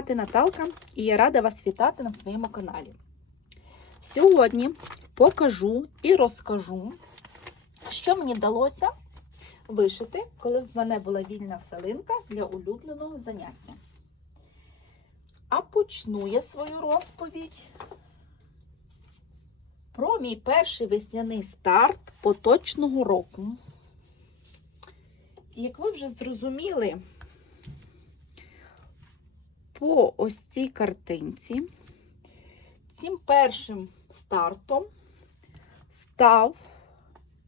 Звати Наталка і я рада вас вітати на своєму каналі. Сьогодні покажу і розкажу, що мені вдалося вишити, коли в мене була вільна хвилинка для улюбленого заняття. А почну я свою розповідь про мій перший весняний старт поточного року. Як ви вже зрозуміли, по ось цій картинці цим першим стартом став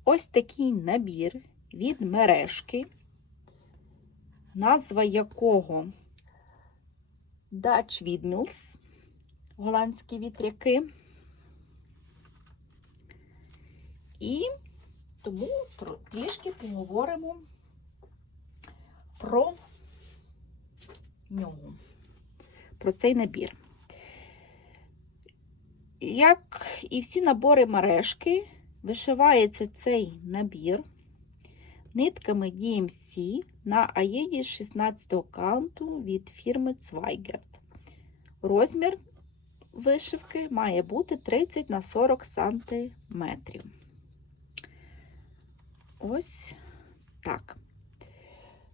ось такий набір від мережки, назва якого Dutch Windmills, голландські вітряки. І тому трішки поговоримо про нього, про цей набір. Як і всі набори мережки, вишивається цей набір нитками DMC на аєді 16 каунту від фірми Zweigert. Розмір вишивки має бути 30 на 40 сантиметрів. Ось так.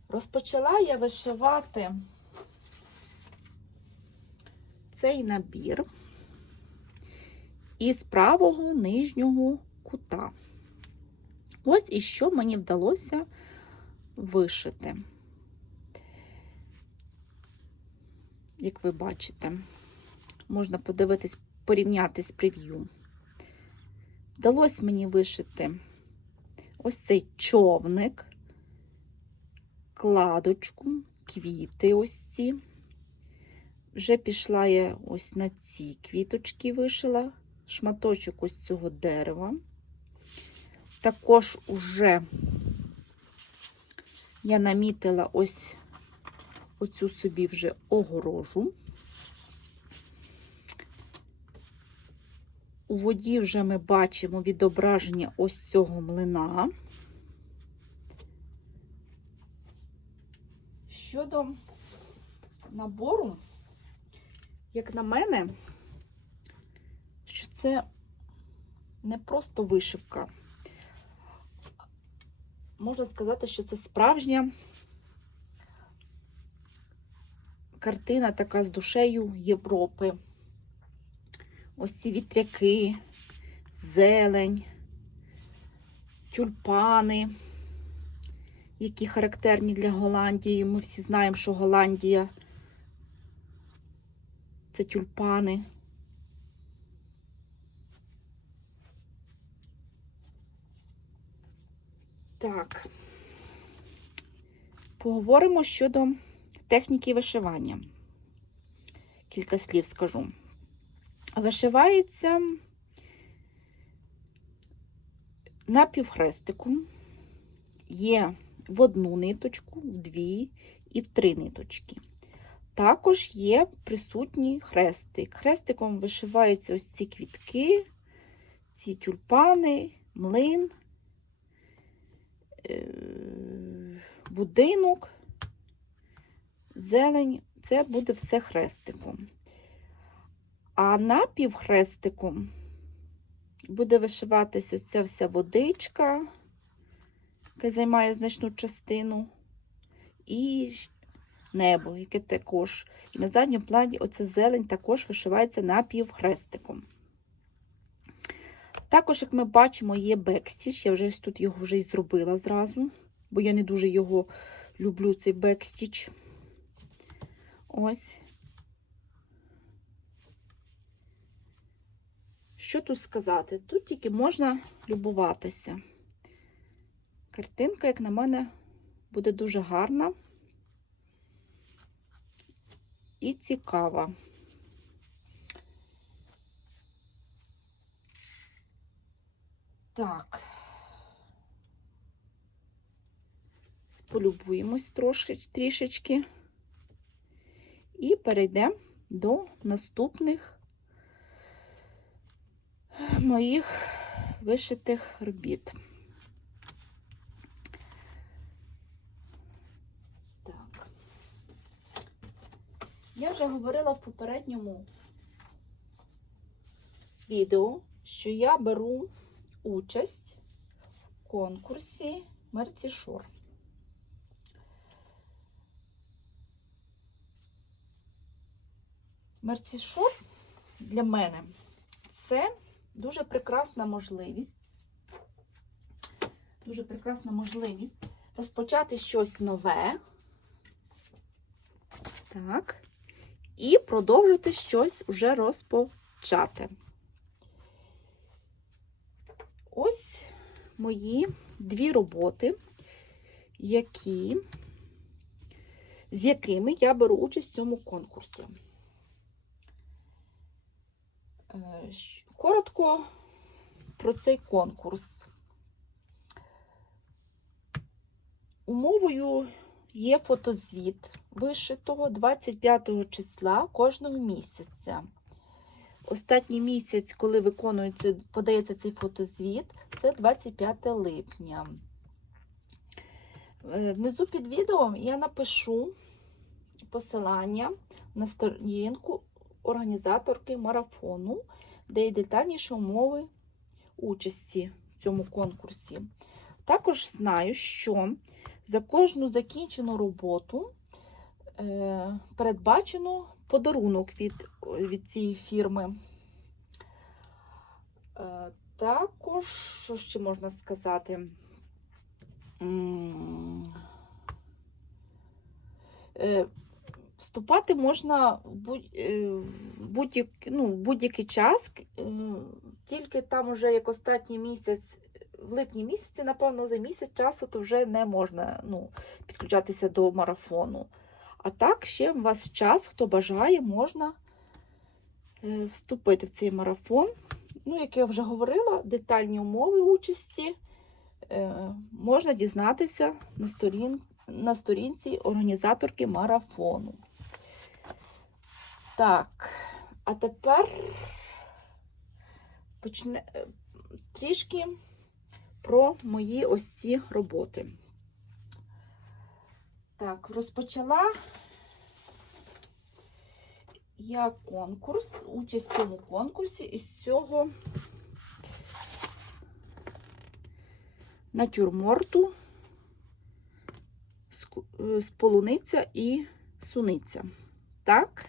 Розпочала я вишивати цей набір із правого нижнього кута. Ось і що мені вдалося вишити. Як ви бачите, можна подивитись, порівняти з прев'ю. Вдалося мені вишити ось цей човник, кладочку, квіти ось ці. Вже пішла я ось на ці квіточки вишила, шматочок ось цього дерева. Також уже я намітила ось оцю собі вже огорожу. У воді вже ми бачимо відображення ось цього млина. Щодо набору, як на мене, що це не просто вишивка. Можна сказати, що це справжня картина така з душею Європи. Ось ці вітряки, зелень, тюльпани, які характерні для Голландії. Ми всі знаємо, що Голландія це тюльпани. Так, поговоримо щодо техніки вишивання. Кілька слів скажу. Вишивається на півхрестику, є в одну ниточку, в дві і в три ниточки. Також є присутній хрестик. Хрестиком вишиваються ось ці квітки, ці тюльпани, млин, е, будинок, зелень. Це буде все хрестиком. А напівхрестиком буде вишиватись ось ця вся водичка, яка займає значну частину, і небо, яке також. І на задньому плані оця зелень також вишивається напівхрестиком. Також, як ми бачимо, є бекстіч. Я вже тут його вже і зробила зразу, бо я не дуже його люблю, цей бекстіч. Ось. Що тут сказати? Тут тільки можна любуватися. Картинка, як на мене, буде дуже гарна і цікава. Так, сполюбуємось трошки, трішечки і перейдемо до наступних моїх вишитих робіт. Так. Я вже говорила в попередньому відео, що я беру участь в конкурсі Мерцішор. Мерцішор для мене це дуже прекрасна можливість. Дуже прекрасна можливість розпочати щось нове. Так. І продовжити щось уже розпочати. Ось мої дві роботи, які, з якими я беру участь в цьому конкурсі. Е, Коротко про цей конкурс. Умовою є фотозвіт вишитого 25 числа кожного місяця. Останній місяць, коли виконується, подається цей фотозвіт, це 25 липня. Е, Внизу під відео я напишу посилання на сторінку організаторки марафону, де є детальніші умови участі в цьому конкурсі. Також знаю, що за кожну закінчену роботу е, передбачено подарунок від, від цієї фірми. Е, також, що ще можна сказати? Е, Вступати можна в будь- е, в будь-як- ну, будь-який час, тільки там уже як останній місяць, в липні місяці, напевно, за місяць часу то вже не можна ну, підключатися до марафону. А так, ще у вас час, хто бажає, можна е, вступити в цей марафон. Ну, як я вже говорила, детальні умови участі е, можна дізнатися на, сторін, на сторінці організаторки марафону. Так, а тепер почне е, трішки про мої ось ці роботи. Так, розпочала я конкурс, участь в цьому конкурсі із цього натюрморту з полуниця і суниця. Так.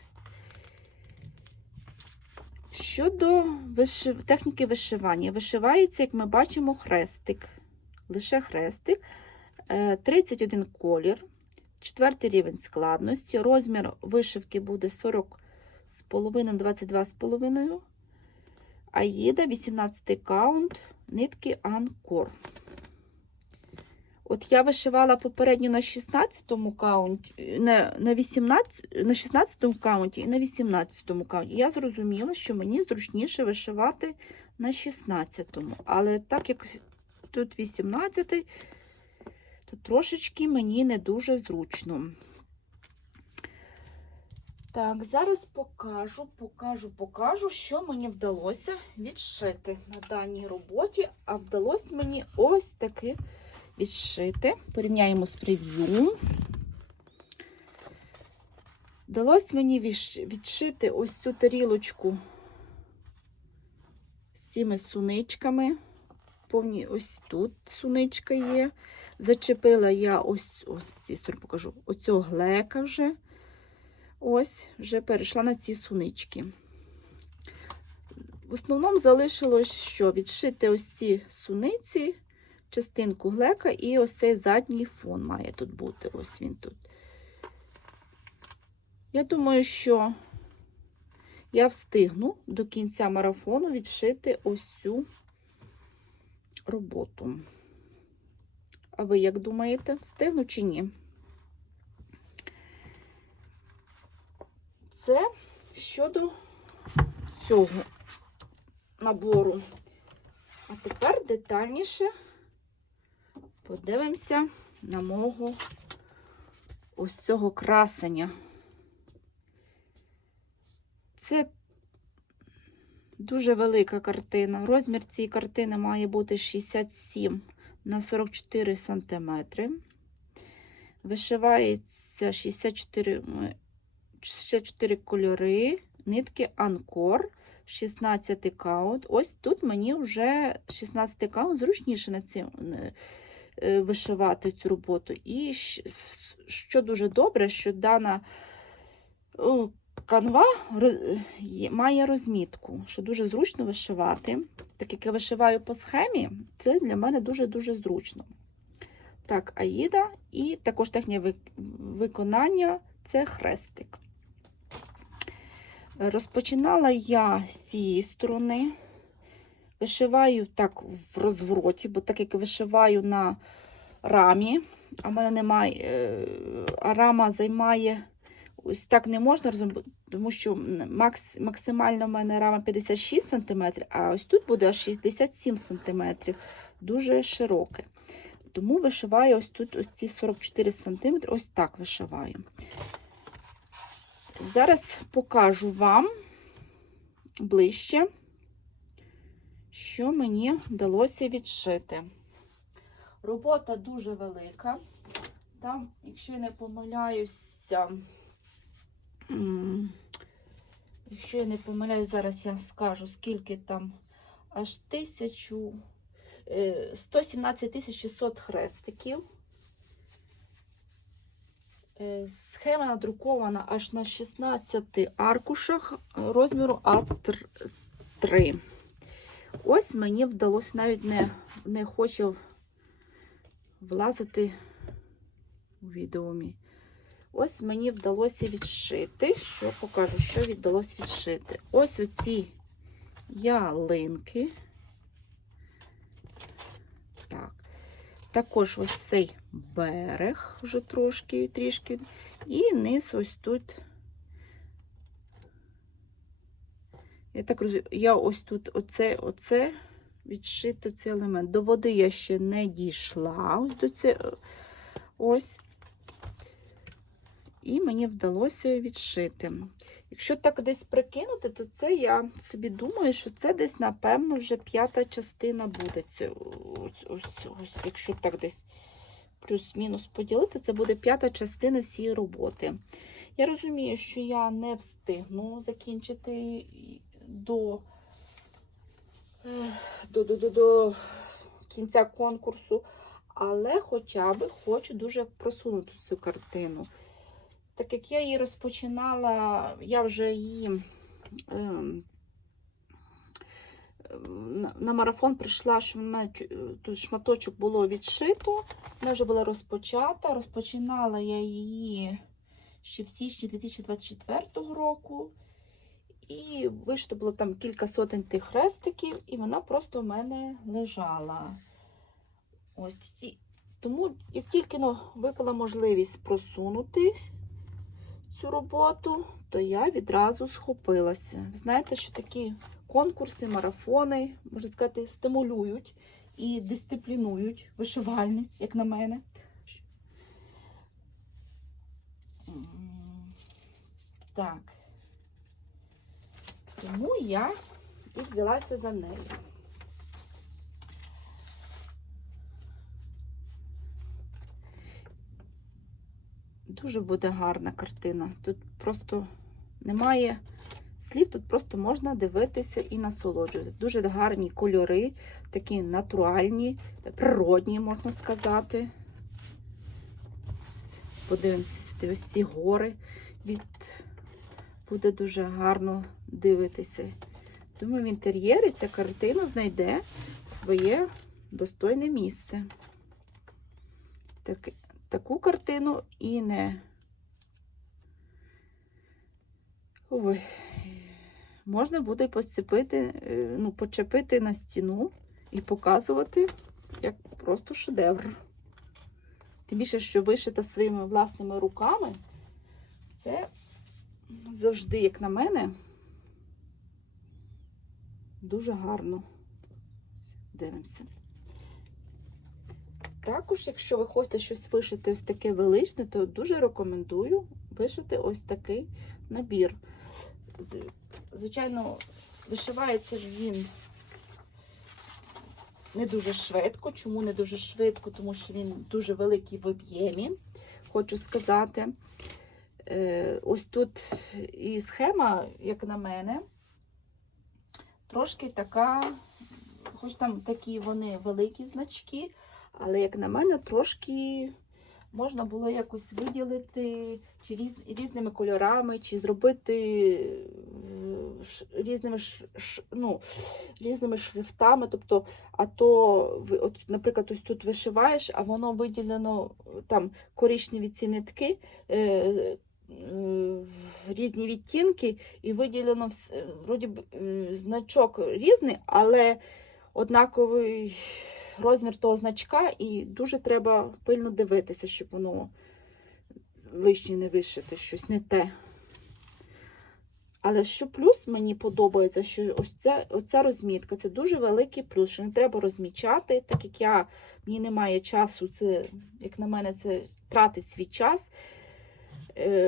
Щодо вишив... техніки вишивання, вишивається, як ми бачимо, хрестик. Лише хрестик. Е, 31 колір, 4 рівень складності. Розмір вишивки буде 40 з половиною, 22 з половиною. Аїда, 18 каунт, нитки Анкор. От я вишивала попередньо на 16-му каунті, на, на, 18, на 16-му каунті і на 18-му каунті. Я зрозуміла, що мені зручніше вишивати на 16-му. Але так як тут 18-й, то трошечки мені не дуже зручно. Так, зараз покажу, покажу, покажу, що мені вдалося відшити на даній роботі. А вдалося мені ось таки відшити. Порівняємо з прев'ю. Вдалося мені відшити ось цю тарілочку з цими суничками. Повні ось тут суничка є. Зачепила я ось ось цієї сторони покажу. Оцього глека вже. Ось, вже перейшла на ці сунички. В основному залишилось що? Відшити ось ці суниці, частинку глека і ось цей задній фон має тут бути. Ось він тут. Я думаю, що я встигну до кінця марафону відшити ось цю роботу. А ви як думаєте, встигну чи ні? Це щодо цього набору. А тепер детальніше подивимося на мого ось цього красення. Це дуже велика картина. Розмір цієї картини має бути 67 на 44 сантиметри. Вишивається 64 ще 4 кольори, нитки Анкор, 16 каунт. Ось тут мені вже 16 каунт зручніше на е, вишивати цю роботу. І що дуже добре, що дана канва має розмітку, що дуже зручно вишивати. Так як я вишиваю по схемі, це для мене дуже-дуже зручно. Так, Аїда, і також техніка ви- виконання це хрестик. Розпочинала я з цієї сторони. Вишиваю так в розвороті, бо так як вишиваю на рамі, а мене немає, е, а рама займає ось так не можна, тому що макс, максимально в мене рама 56 см, а ось тут буде 67 см, дуже широке. Тому вишиваю ось тут ось ці 44 см, ось так вишиваю. Зараз покажу вам ближче, що мені вдалося відшити. Робота дуже велика. Там, якщо я не помиляюся, якщо я не помиляюсь, зараз я скажу, скільки там аж тисячу, е, 117 тисяч 600 хрестиків. Е, Схема надрукована аж на 16 аркушах е, розміру А3. Ось мені вдалося навіть не, не хочу влазити у відео. мій. Ось мені вдалося відшити. Що покажу, що вдалося відшити. Ось оці ялинки. Так. Також ось цей берег вже трошки трішки. І низ ось тут. Я так розумію, я ось тут оце, оце відшити цей елемент. До води я ще не дійшла. Ось до це, ось. І мені вдалося відшити. Якщо так десь прикинути, то це я собі думаю, що це десь, напевно, вже п'ята частина буде. Це, ось, ось, ось, якщо так десь плюс-мінус поділити, це буде п'ята частина всієї роботи. Я розумію, що я не встигну закінчити до, е, до, до, до, до кінця конкурсу, але хоча б хочу дуже просунути цю картину. Так як я її розпочинала, я вже її ем, на, на марафон прийшла, що в мене чу- тут шматочок було відшито, вона вже була розпочата. Розпочинала я її ще в січні 2024 року. І вийшло там кілька сотень тих хрестиків, і вона просто в мене лежала. Ось. І тому, як тільки ну, випала можливість просунутись цю роботу, то я відразу схопилася. Знаєте, що такі конкурси, марафони, можна сказати, стимулюють і дисциплінують вишивальниць, як на мене. Так. Тому я і взялася за неї. Дуже буде гарна картина. Тут просто немає слів, тут просто можна дивитися і насолоджуватися. Дуже гарні кольори, такі натуральні, природні, можна сказати. Подивимося сюди, ось ці гори від... буде дуже гарно дивитися. Думаю, в інтер'єрі ця картина знайде своє достойне місце. Так, таку картину і не. Ой, можна буде посцепити, е, ну, почепити на стіну і показувати як просто шедевр. Тим більше, що вишита своїми власними руками, це завжди, як на мене, дуже гарно. Дивимося. Також, якщо ви хочете щось вишити ось таке величне, то дуже рекомендую вишити ось такий набір. Звичайно, вишивається він не дуже швидко. Чому не дуже швидко? Тому що він дуже великий в об'ємі, хочу сказати. Е, ось тут і схема, як на мене, трошки така, хоч там такі вони великі значки, але, як на мене, трошки можна було якось виділити чи різ, різними кольорами, чи зробити е, різними, ну, різними шрифтами. Тобто, а то, от, наприклад, ось тут вишиваєш, а воно виділено е, там коричневі ці нитки. Різні відтінки, і виділено вс- е, вроді е, значок різний, але однаковий розмір того значка, і дуже треба пильно дивитися, щоб воно лишнє не вишити, щось не те. Але що плюс мені подобається, що ось ця, оця розмітка це дуже великий плюс, що не треба розмічати, так як я, мені немає часу, це, як на мене, це тратить свій час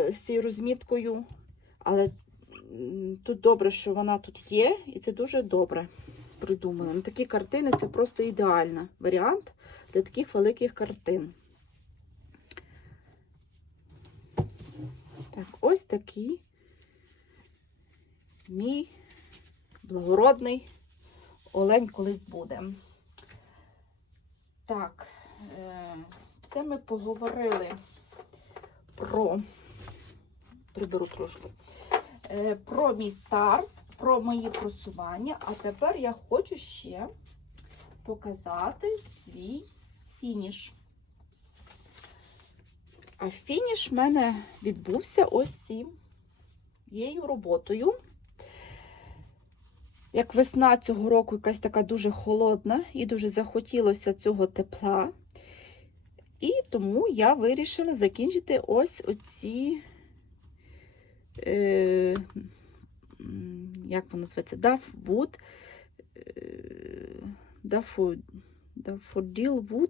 з цією розміткою. Але тут добре, що вона тут є, і це дуже добре придумано. Ну, Такі картини це просто ідеальний варіант для таких великих картин. Так, ось такий мій благородний олень колись буде. Так, е, це ми поговорили про, приберу трошки, е, про мій старт, про мої просування, а тепер я хочу ще показати свій фініш. А фініш в мене відбувся ось цією роботою. Як весна цього року якась така дуже холодна і дуже захотілося цього тепла. І тому я вирішила закінчити ось оці, е, як воно називається, Duffwood, е, Duffo- Daffodil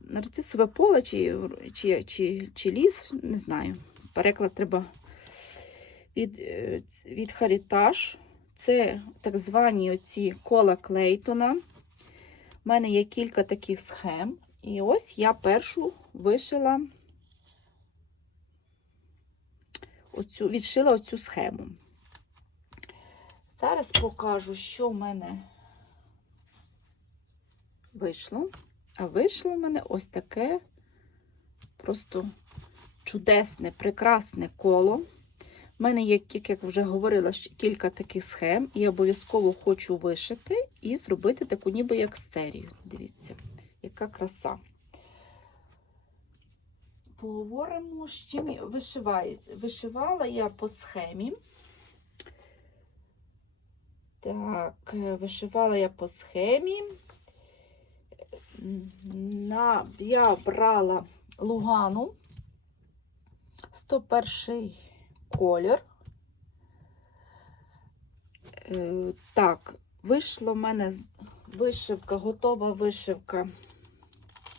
Нарцисове поле чи, чи, чи, чи ліс, не знаю. Переклад треба від, е, від Heritage. Це так звані оці кола Клейтона. У мене є кілька таких схем. І ось я першу вишила оцю, відшила оцю схему. Зараз покажу, що в мене вийшло. А вийшло в мене ось таке просто чудесне, прекрасне коло. У мене є, як вже говорила, кілька таких схем, і обов'язково хочу вишити і зробити таку ніби як серію. Дивіться, яка краса. Поговоримо, з чим вишивається. Вишивала я по схемі. Так, е, вишивала я по схемі. На, я брала Лугану 101 колір. Е, Так, вийшла в мене вишивка, готова вишивка.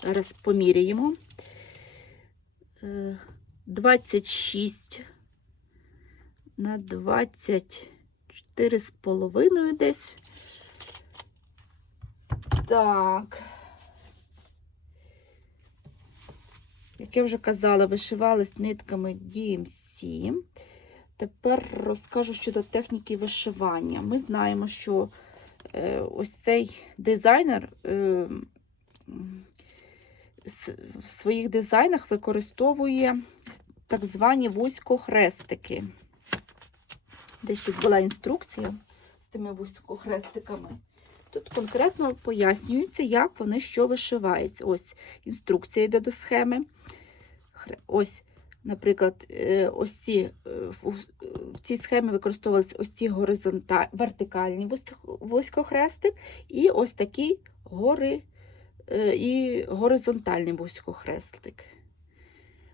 Зараз поміряємо. Е, 26 на 24 з половиною десь. Так. Як я вже казала, вишивалась нитками DMC. Тепер розкажу щодо техніки вишивання. Ми знаємо, що е, ось цей дизайнер е, в своїх дизайнах використовує так звані вузькохрестики. Десь тут була інструкція з тими вузькохрестиками. Тут конкретно пояснюється, як вони що вишиваються. Ось інструкція йде до схеми. Ось, наприклад, е, ось ці, е, в- цій схемі використовувалися ось ці горизонтальні, вертикальні вузь- вузькохрести, і ось такий гори, і горизонтальний вузькохрестик.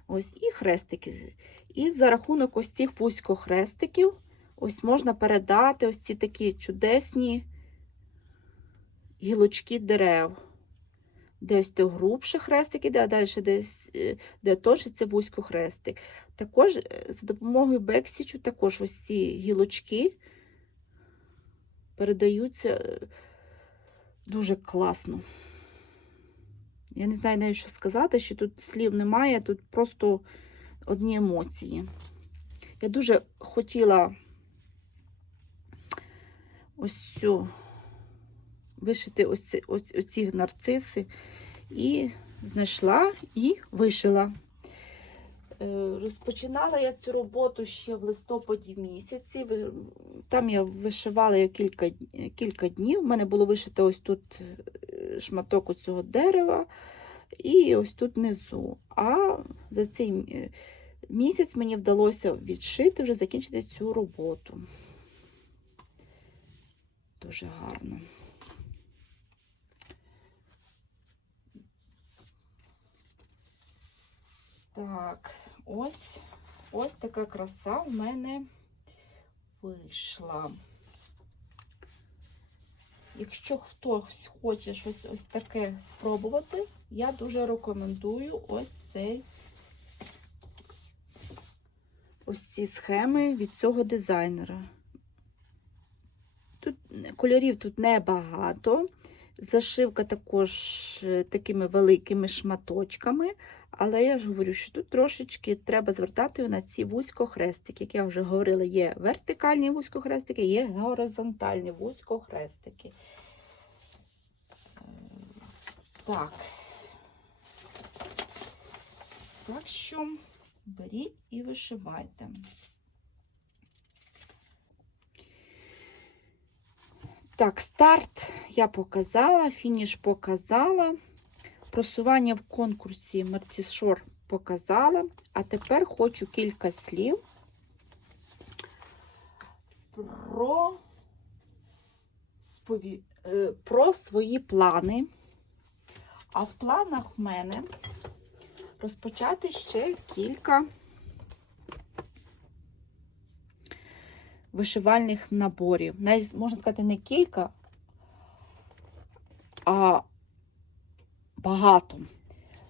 Ось і хрестики. І за рахунок ось цих вузькохрестиків ось можна передати ось ці такі чудесні гілочки дерев. Де ось то грубше хрестик іде, а далі десь, е, де це вузькохрестик. Також е, за допомогою бексічу також ось ці гілочки передаються е, дуже класно. Я не знаю навіть, що сказати, що тут слів немає, тут просто одні емоції. Я дуже хотіла ось цю вишити ось, ось оці нарциси і знайшла і вишила. Е, Розпочинала я цю роботу ще в листопаді місяці. Там я вишивала кілька, кілька днів. У мене було вишито ось тут шматок цього дерева і ось тут внизу. А за цей е, місяць мені вдалося відшити, вже закінчити цю роботу. Дуже гарно. Так, ось ось така краса в мене вийшла. Якщо хтось хоче щось ось таке спробувати, я дуже рекомендую ось цей ось ці схеми від цього дизайнера. Тут кольорів тут небагато. Зашивка також е, такими великими шматочками, але я ж говорю, що тут трошечки треба звертати на ці вузькохрестики. Як я вже говорила, є вертикальні вузькохрестики, є горизонтальні вузькохрестики. Так. Так що беріть і вишивайте. Так, старт я показала, фініш показала. Просування в конкурсі Мерцішор показала. А тепер хочу кілька слів про, е, про свої плани. А в планах в мене розпочати ще кілька вишивальних наборів. Навіть можна сказати, не кілька, а багато.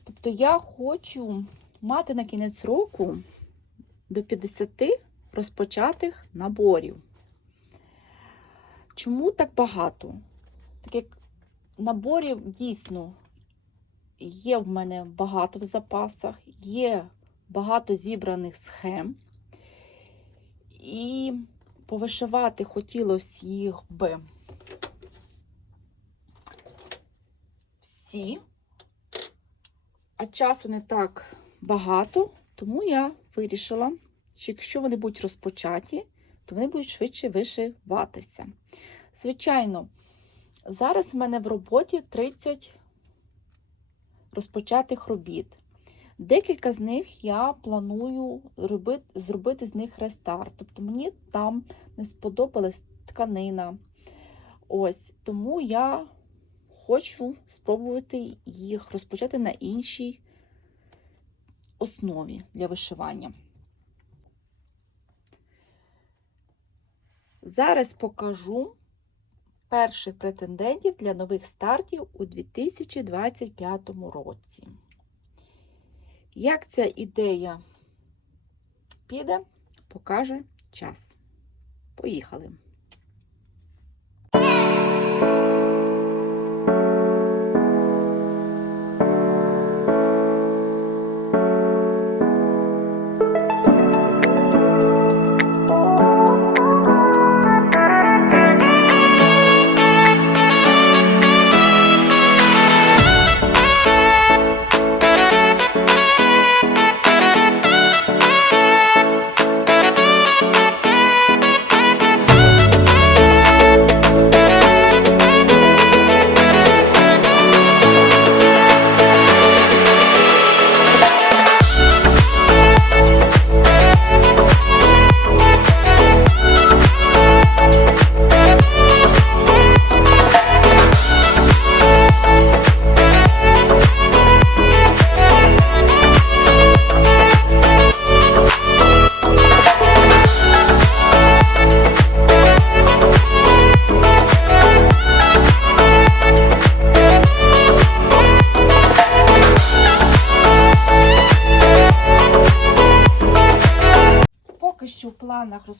Тобто я хочу мати на кінець року до 50 розпочатих наборів. Чому так багато? Так як наборів дійсно є в мене багато в запасах, є багато зібраних схем. І повишивати хотілося їх би всі, а часу не так багато, тому я вирішила, що якщо вони будуть розпочаті, то вони будуть швидше вишиватися. Звичайно, зараз в мене в роботі 30 розпочатих робіт. Декілька з них я планую робити, зробити з них рестарт. Тобто мені там не сподобалась тканина. Ось, тому я хочу спробувати їх розпочати на іншій основі для вишивання. Зараз покажу перших претендентів для нових стартів у 2025 році. Як ця ідея піде, покаже час. Поїхали!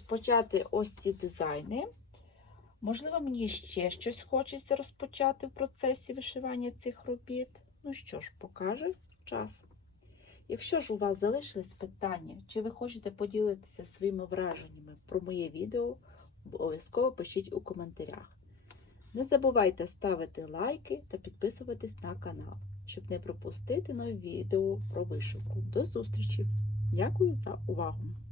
Розпочати ось ці дизайни. Можливо, мені ще щось хочеться розпочати в процесі вишивання цих робіт. Ну що ж, покаже час. Якщо ж у вас залишились питання, чи ви хочете поділитися своїми враженнями про моє відео, обов'язково пишіть у коментарях. Не забувайте ставити лайки та підписуватись на канал, щоб не пропустити нові відео про вишивку. До зустрічі! Дякую за увагу!